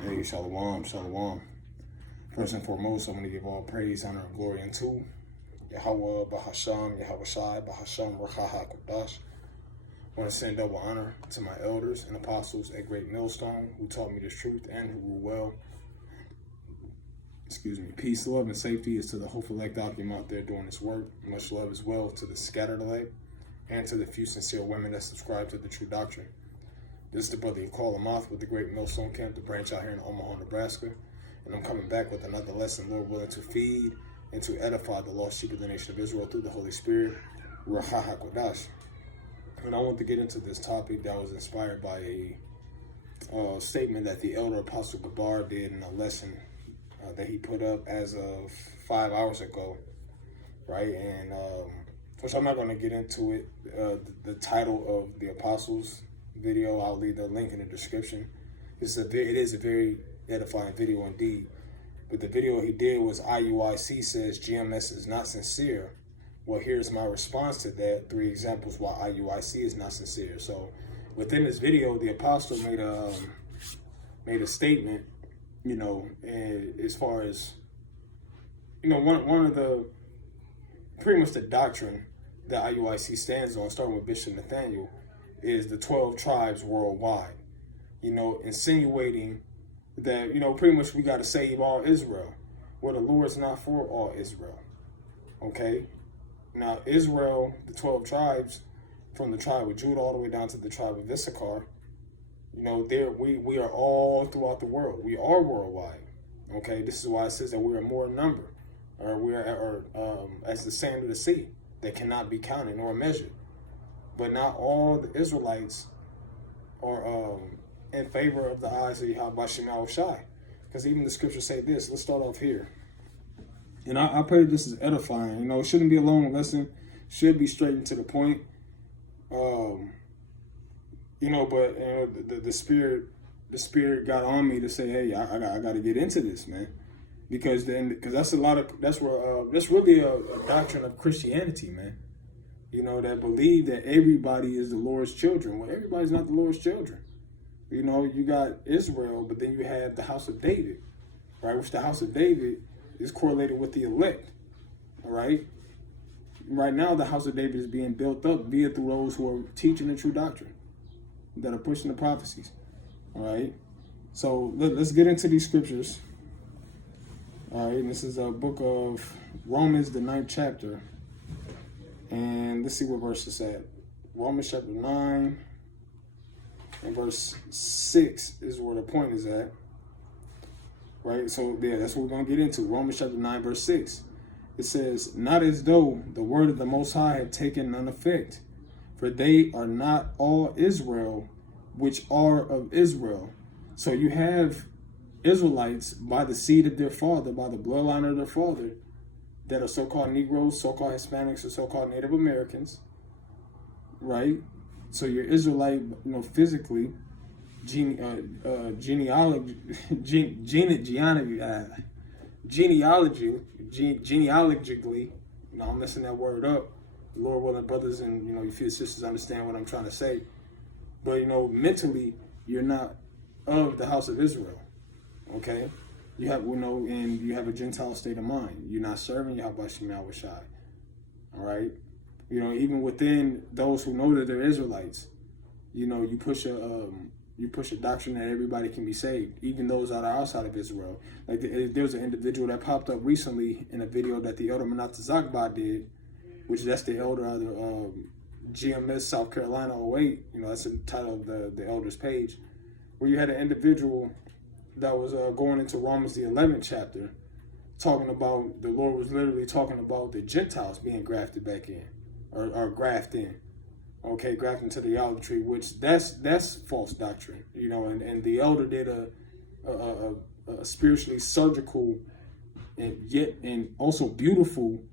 Hey, shalom, shalom. First and foremost, I want to give all praise, honor, and glory unto Yahweh, Bahasham, Yahweh Shai, Bahasham, Rachaha, Kodash. I want to send double honor to my elders and apostles at Great Millstone who taught me this truth and who rule well. Peace, love, and safety is to the hopeful elect Akim out there doing this work. Much love as well to the scattered elect and to the few sincere women that subscribe to the true doctrine. This is the brother Yakal Amath with the Great Millstone Camp, the branch out here in Omaha, Nebraska. And I'm coming back with another lesson, Lord willing, to feed and to edify the lost sheep of the nation of Israel through the Holy Spirit, Ruach HaKodash. And I want to get into this topic that was inspired by a statement that the elder Apostle Gabar did in a lesson that he put up as of 5 hours ago, right? And which I'm not going to get into it. The title of the Apostles video, I'll leave the link in the description. It is a very edifying video indeed. But the video he did was IUIC says GMS is not sincere. Well, here's my response to that. 3 examples why IUIC is not sincere. So within this video, the apostle made a statement, and as far as, one of the, pretty much the doctrine that IUIC stands on, starting with Bishop Nathaniel, is the 12 tribes worldwide, insinuating that, pretty much we got to save all Israel. Well, the Lord's not for all Israel, okay? Now, Israel, the 12 tribes, from the tribe of Judah all the way down to the tribe of Issachar, we are all throughout the world. We are worldwide, okay? This is why it says that we are more in number, or we are as the sand of the sea that cannot be counted nor measured. But not all the Israelites are in favor of the eyes of Yahweh Shai. Because even the scriptures say this. Let's start off here. And I pray this is edifying. It shouldn't be a long lesson. Should be straight and to the point. But the spirit got on me to say, hey, I got to get into this, man. Because that's really a doctrine of Christianity, man. That believe that everybody is the Lord's children. Well, everybody's not the Lord's children. You got Israel, but then you have the house of David, right? Which the house of David is correlated with the elect, all right? Right now, the house of David is being built up through those who are teaching the true doctrine, that are pushing the prophecies, all right? So let's get into these scriptures, all right? And this is a book of Romans, the 9th chapter. And let's see what verse it's at. Romans chapter 9 and verse 6 is where the point is at. Right? So, yeah, that's what we're going to get into. Romans chapter 9, verse 6. It says, not as though the word of the Most High had taken none effect, for they are not all Israel, which are of Israel. So you have Israelites by the seed of their father, by the bloodline of their father, that are so-called Negroes, so-called Hispanics, or so-called Native Americans, right? So you're Israelite, physically, genealogically, I'm messing that word up. Lord willing, brothers and, you few sisters understand what I'm trying to say. But, mentally, you're not of the house of Israel, okay? You have, and you have a Gentile state of mind. You're not serving Yahweh Shai. All right? Even within those who know that they're Israelites, you push a doctrine that everybody can be saved, even those that are outside of Israel. Like there's an individual that popped up recently in a video that the elder Manata Zakba did, which that's the elder out of GMS South Carolina 08. That's the title of the elder's page, where you had an individual that was going into Romans the 11th chapter, talking about, the Lord was literally talking about the Gentiles being grafted back in, or grafted in, okay, grafted into the olive tree, which that's false doctrine, and the elder did a spiritually surgical and also beautiful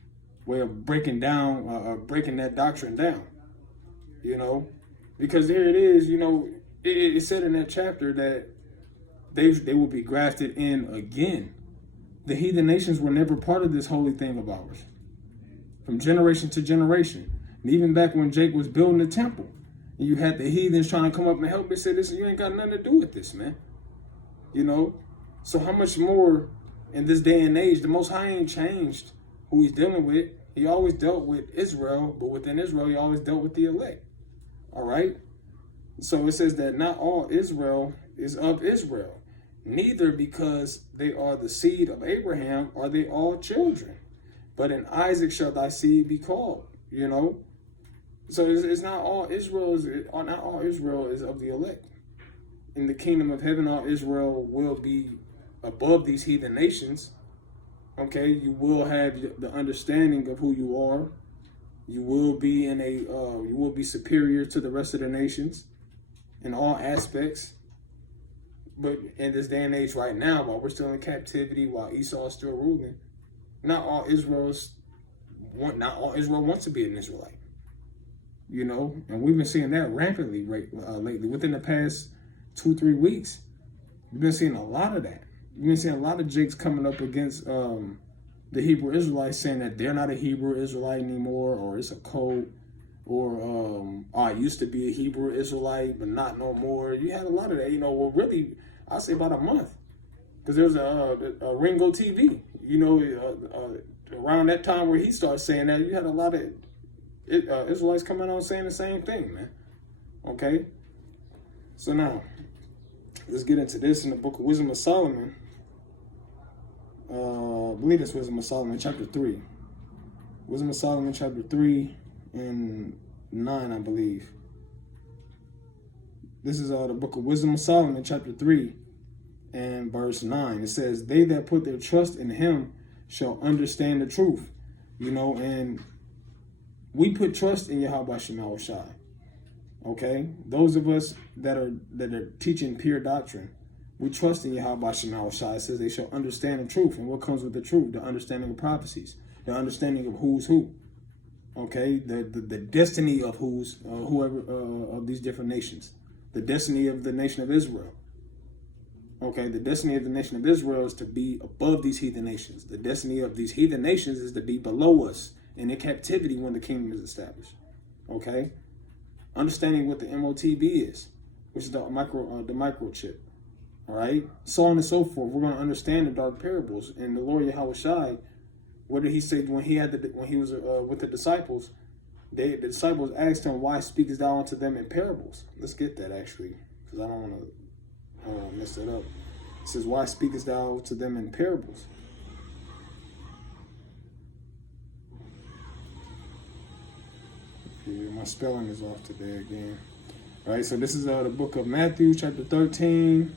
way of breaking that doctrine down, because there it is, it said in that chapter that they will be grafted in again. The heathen nations were never part of this holy thing of ours, from generation to generation. And even back when Jake was building the temple, and you had the heathens trying to come up and help me, say, "Listen, you ain't got nothing to do with this, man. You know? So how much more in this day and age, the Most High ain't changed who he's dealing with. He always dealt with Israel, but within Israel, he always dealt with the elect. All right? So it says that not all Israel is of Israel, neither because they are the seed of Abraham are they all children. But in Isaac shall thy seed be called, you know? So it's not all Israel is of the elect. In the kingdom of heaven, all Israel will be above these heathen nations. Okay, you will have the understanding of who you are. You will be you will be superior to the rest of the nations in all aspects. But in this day and age right now, while we're still in captivity, while Esau is still ruling, not all Israel wants to be an Israelite. You know, and we've been seeing that rampantly lately. Within the past 2-3 weeks, we've been seeing a lot of that. We've been seeing a lot of jakes coming up against the Hebrew Israelites, saying that they're not a Hebrew Israelite anymore, or it's a cult, or I used to be a Hebrew Israelite, but not no more. You had a lot of that, you know. Well, really, I'd say about a month, because there was a Ringo TV, you know, around that time where he started saying that, you had a lot of Israelites coming out saying the same thing, man. Okay, so now let's get into this in the book of Wisdom of Solomon. I believe it's Wisdom of Solomon, chapter 3. Wisdom of Solomon, chapter 3 and 9, I believe. This is the book of Wisdom of Solomon, chapter 3 and verse 9. It says, they that put their trust in him shall understand the truth. You know, and we put trust in Yahweh Shema Shai. Okay? Those of us that are teaching pure doctrine, we trust in Yahweh Shema Shai. It says they shall understand the truth. And what comes with the truth? The understanding of prophecies. The understanding of who's who. Okay? The destiny of whoever of these different nations. The destiny of the nation of Israel. Okay? The destiny of the nation of Israel is to be above these heathen nations. The destiny of these heathen nations is to be below us in their captivity when the kingdom is established. Okay? Understanding what the MOTB is, which is the microchip. All right, so on and so forth. We're going to understand the dark parables. And the Lord Yahweh Shai, what did he say when he was with the disciples? The disciples asked him, "Why speakest thou unto them in parables?" Let's get that actually, because I don't want to mess that up. It says, "Why speakest thou to them in parables?" Yeah, my spelling is off today again. All right, so this is the book of Matthew, chapter 13.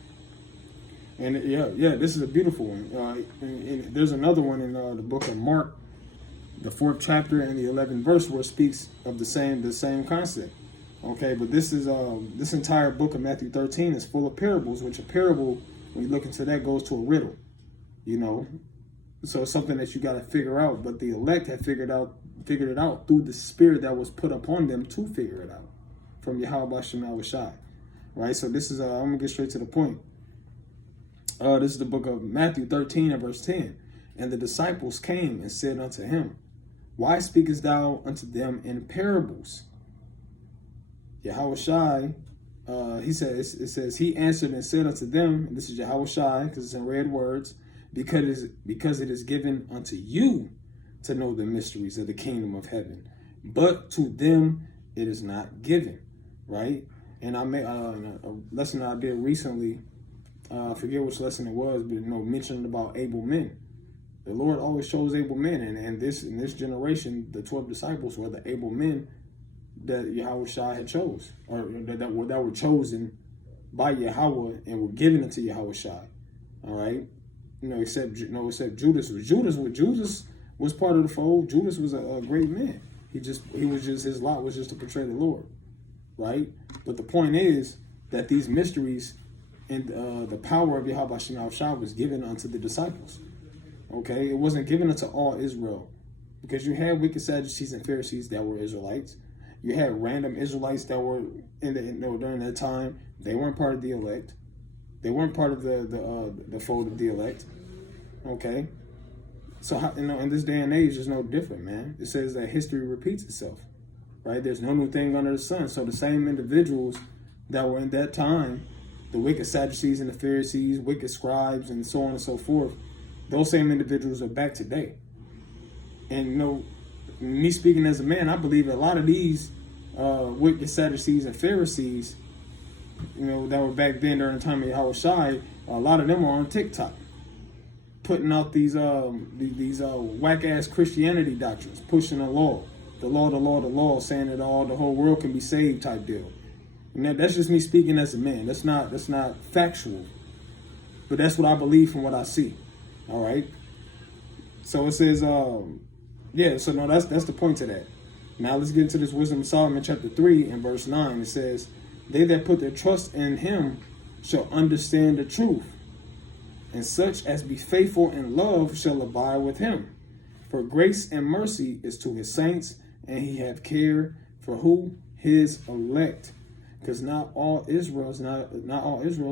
And this is a beautiful one. And there's another one in the book of Mark, the 4th chapter and the 11th verse, where it speaks of the same concept. Okay, but this entire book of Matthew 13 is full of parables, which a parable, when you look into that, goes to a riddle. You know, so it's something that you got to figure out. But the elect have figured it out through the spirit that was put upon them to figure it out from Yahweh Shema Shai. Right. So this is I'm gonna get straight to the point. This is the book of Matthew 13 and verse 10. And the disciples came and said unto him, "Why speakest thou unto them in parables?" Yahweh Shai, it says, he answered and said unto them, and this is Yahweh Shai, because it's in red words, because it is given unto you to know the mysteries of the kingdom of heaven, but to them it is not given. Right? And I made a lesson that I did recently. I forget which lesson it was, but mentioning about able men. The Lord always chose able men, and in this generation, the 12 disciples were the able men that Yahweh Shai had chose, or that were chosen by Yahweh and were given into Yahweh Shai. All right, except Judas. Judas was part of the fold. Judas was a great man. His lot was just to portray the Lord, right? But the point is that these mysteries and the power of Yahweh Shema Shai was given unto the disciples. Okay, it wasn't given unto all Israel, because you had wicked Sadducees and Pharisees that were Israelites. You had random Israelites that were during that time. They weren't part of the elect. They weren't part of the fold of the elect. Okay, so in this day and age, it's no different, man. It says that history repeats itself, right? There's no new thing under the sun. So the same individuals that were in that time the wicked Sadducees and the Pharisees, wicked scribes, and so on and so forth, those same individuals are back today. And, you know, me speaking as a man, I believe a lot of these wicked Sadducees and Pharisees, you know, that were back then during the time of Yahushua, a lot of them are on TikTok, putting out these whack-ass Christianity doctrines, pushing the law, saying that the whole world can be saved type deal. And that's just me speaking as a man. That's not factual, but that's what I believe from what I see. All right. So it says, yeah. So no, that's the point to that. Now let's get into this Wisdom of Solomon, chapter 3 and verse 9. It says, "They that put their trust in him shall understand the truth, and such as be faithful in love shall abide with him. For grace and mercy is to his saints, and he have care for who? His elect." Because not all Israel is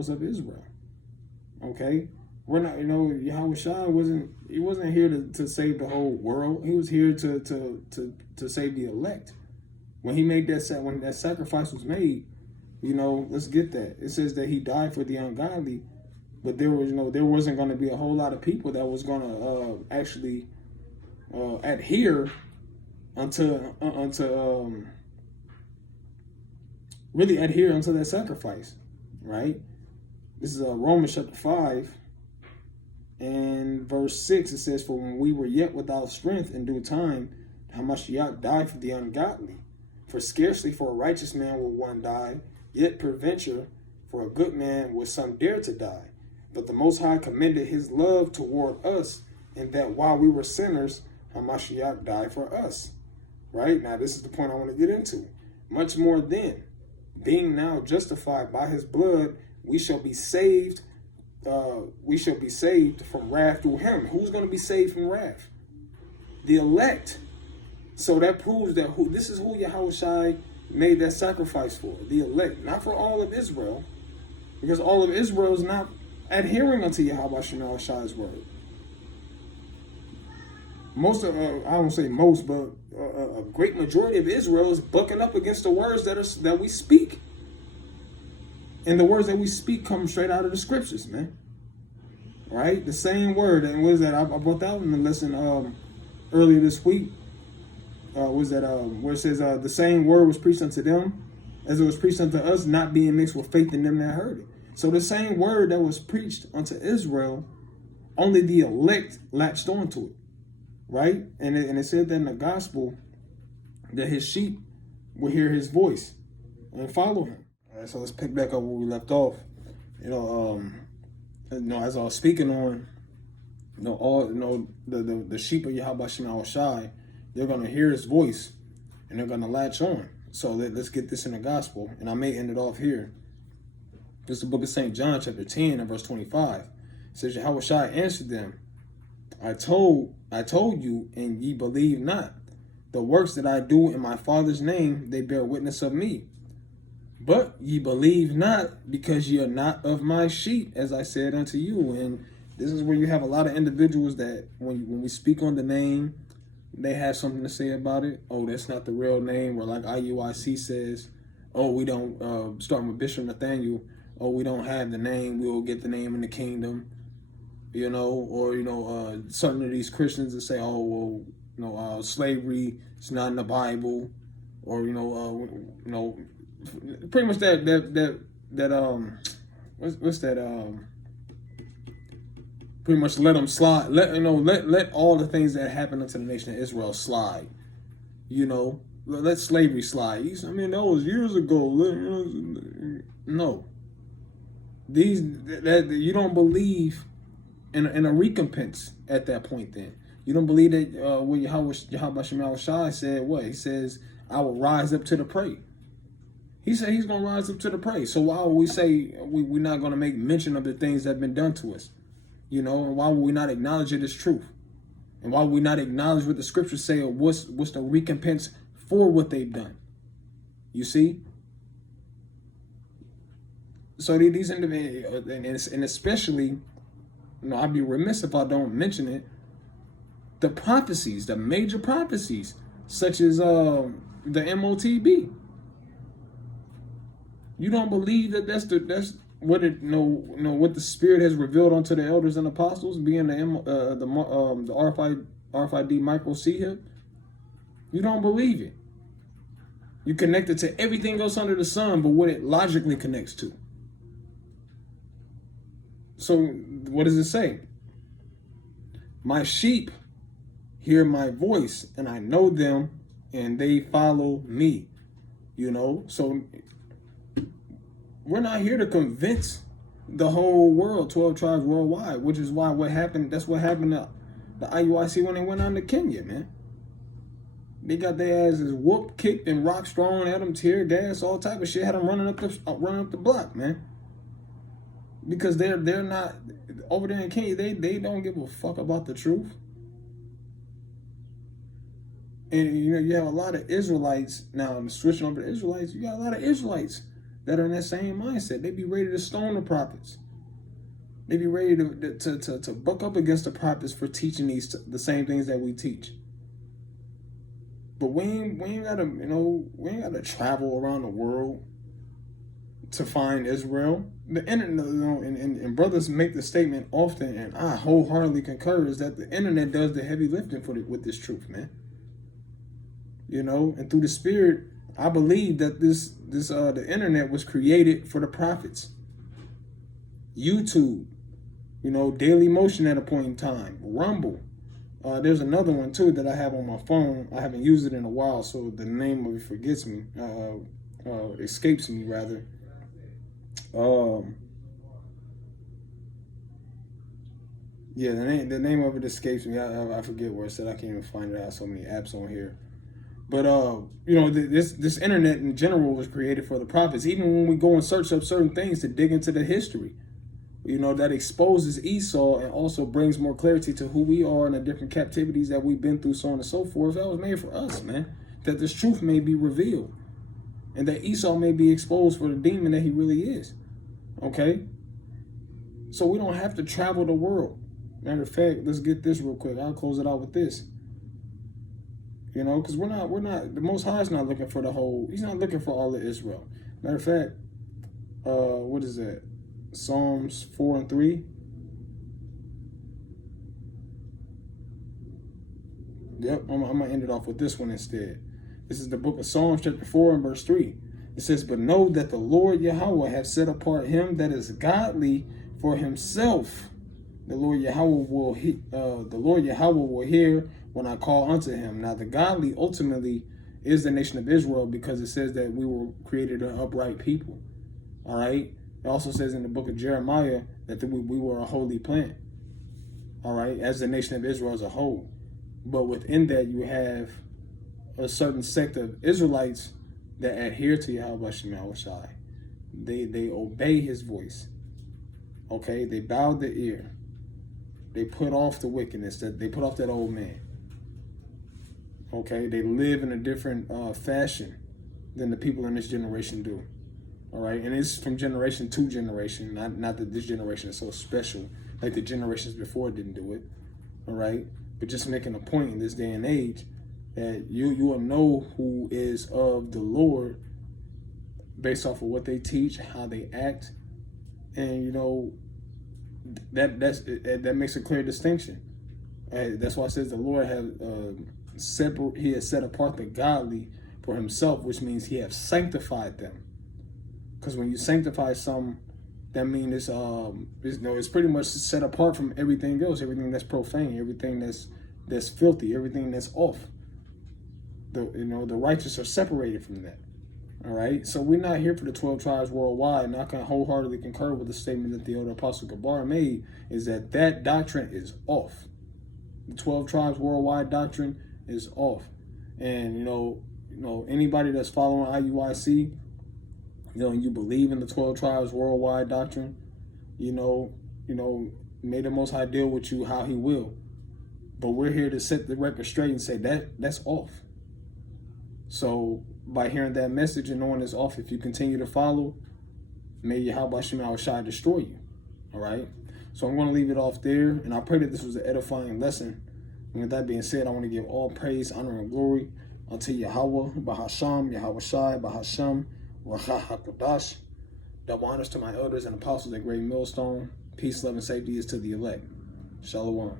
of Israel. Okay? We're not, you know, Yahushua wasn't here to save the whole world. He was here to save the elect. When he made when that sacrifice was made, you know, let's get that. It says that he died for the ungodly, but there wasn't going to be a whole lot of people that was going to actually adhere really adhere unto that sacrifice, right? This is Romans chapter 5 and verse 6. It says, "For when we were yet without strength in due time, Hamashiach died for the ungodly. For scarcely for a righteous man will one die, yet peradventure for a good man will some dare to die. But the Most High commended his love toward us, in that while we were sinners, Hamashiach died for us." Right? Now, this is the point I want to get into. "Much more then, being now justified by his blood, we shall be saved. We shall be saved from wrath through him." Who's going to be saved from wrath? The elect. So that proves that this is who Yahushua made that sacrifice for. The elect, not for all of Israel, because all of Israel is not adhering unto Yahweh's word. Most of, I don't say most, but a great majority of Israel is bucking up against the words that we speak. And the words that we speak come straight out of the scriptures, man. Right? The same word. And what is that? I brought that in the lesson earlier this week. Where it says, "The same word was preached unto them as it was preached unto us, not being mixed with faith in them that heard it." So the same word that was preached unto Israel, only the elect latched onto it. Right? And it said that in the gospel that his sheep will hear his voice and follow him. All right, so let's pick back up where we left off. As I was speaking on, the sheep of Yahweh Shema Shai, they're gonna hear his voice and they're gonna latch on. So let's get this in the gospel, and I may end it off here. This is the book of St. John, chapter 10 and verse 25. It says, "Yahweh Shai answered them, I told you, and ye believe not. The works that I do in my Father's name, they bear witness of me. But ye believe not, because ye are not of my sheep, as I said unto you." And this is where you have a lot of individuals that when we speak on the name, they have something to say about it. "Oh, that's not the real name." Or like IUIC says, "Oh, we don't," starting with Bishop Nathaniel, "Oh, we don't have the name. We will get the name in the kingdom." Or certain of these Christians that say, "Oh, well, slavery is not in the Bible," or pretty much pretty much let them slide. Let all the things that happened unto the nation of Israel slide. Let slavery slide. That was years ago. No, you don't believe in a recompense at that point. Then you don't believe that what Yahweh Shema Shai said. What he says, "I will rise up to the prey." He said he's going to rise up to the prey. So why would we say we're not going to make mention of the things that have been done to us? And why would we not acknowledge it as truth? And why would we not acknowledge what the scriptures say, or what's the recompense for what they've done? You see? So these individuals, and especially, I'd be remiss if I don't mention it, the prophecies, the major prophecies, such as the MOTB. You don't believe that what it what the Spirit has revealed unto the elders and apostles, being the RFID micro C hip, you don't believe it. You connect it to everything else under the sun, but what it logically connects to. So what does it say? My sheep hear my voice, and I know them, and they follow me. So we're not here to convince the whole world, 12 tribes worldwide, which is why that's what happened to the IUIC when they went on to Kenya, man. They got their asses whooped, kicked, and rocks thrown at them, tear gas, all type of shit, had them running up the block, man. Because they're not, over there in Kenya, they don't give a fuck about the truth. And you have a lot of Israelites now. I'm switching over to Israelites. You got a lot of Israelites that are in that same mindset. They be ready to stone the prophets. They be ready to buck up against the prophets for teaching the same things that we teach. But we ain't gotta travel around the world to find Israel. The internet, and brothers make the statement often, and I wholeheartedly concur, is that the internet does the heavy lifting with this truth, man. And through the Spirit, I believe that the internet was created for the prophets. YouTube, Daily Motion at a point in time, Rumble. There's another one too that I have on my phone. I haven't used it in a while, so the name of it escapes me rather. The name of it escapes me. I forget where it said. I can't even find it. I have so many apps on here. But this internet in general was created for the prophets. Even when we go and search up certain things to dig into the history, that exposes Esau and also brings more clarity to who we are and the different captivities that we've been through, so on and so forth. That was made for us, man. That this truth may be revealed, and that Esau may be exposed for the demon that he really is. Okay? So we don't have to travel the world. Matter of fact, let's get this real quick. I'll close it out with this. Because we're not, the Most High is not looking for he's not looking for all of Israel. Matter of fact, what is that? Psalms 4 and 3. Yep, I'm going to end it off with this one instead. This is the book of Psalms, chapter 4 and verse 3. It says, but know that the Lord Yahweh hath set apart him that is godly for himself. The Lord Yahweh will hear when I call unto him. Now, the godly ultimately is the nation of Israel, because it says that we were created an upright people. All right. It also says in the book of Jeremiah that we were a holy plant. All right. As the nation of Israel as a whole. But within that, you have a certain sect of Israelites that adhere to Yahweh Shema Shai. They obey his voice. Okay. They bowed their ear. They put off the wickedness, that they put off that old man. Okay, they live in a different fashion than the people in this generation do. All right, and it's from generation to generation. Not that this generation is so special, like the generations before didn't do it. All right, but just making a point in this day and age that you will know who is of the Lord based off of what they teach, how they act, and that makes a clear distinction. That's why it says the Lord he has set apart the godly for himself, which means he has sanctified them. Because when you sanctify some, that means it's pretty much set apart from everything else, everything that's profane, everything that's filthy, everything that's off. The righteous are separated from that. All right, so we're not here for the 12 tribes worldwide, and I can wholeheartedly concur with the statement that the elder Apostle Gabar made, is that doctrine is off. The 12 tribes worldwide doctrine is off. And, anybody that's following IUIC, you believe in the 12 tribes worldwide doctrine, may the Most High deal with you how he will. But we're here to set the record straight and say that's off. So by hearing that message and knowing it's off, if you continue to follow, may Yahweh Shema Shai destroy you. All right. So I'm going to leave it off there, and I pray that this was an edifying lesson. And with that being said, I want to give all praise, honor, and glory unto Yahweh, Bahasham, Yahweh Shai, Bahasham, Racha HaKodash. Double honors to my elders and apostles at Great Millstone. Peace, love, and safety is to the elect. Shalom.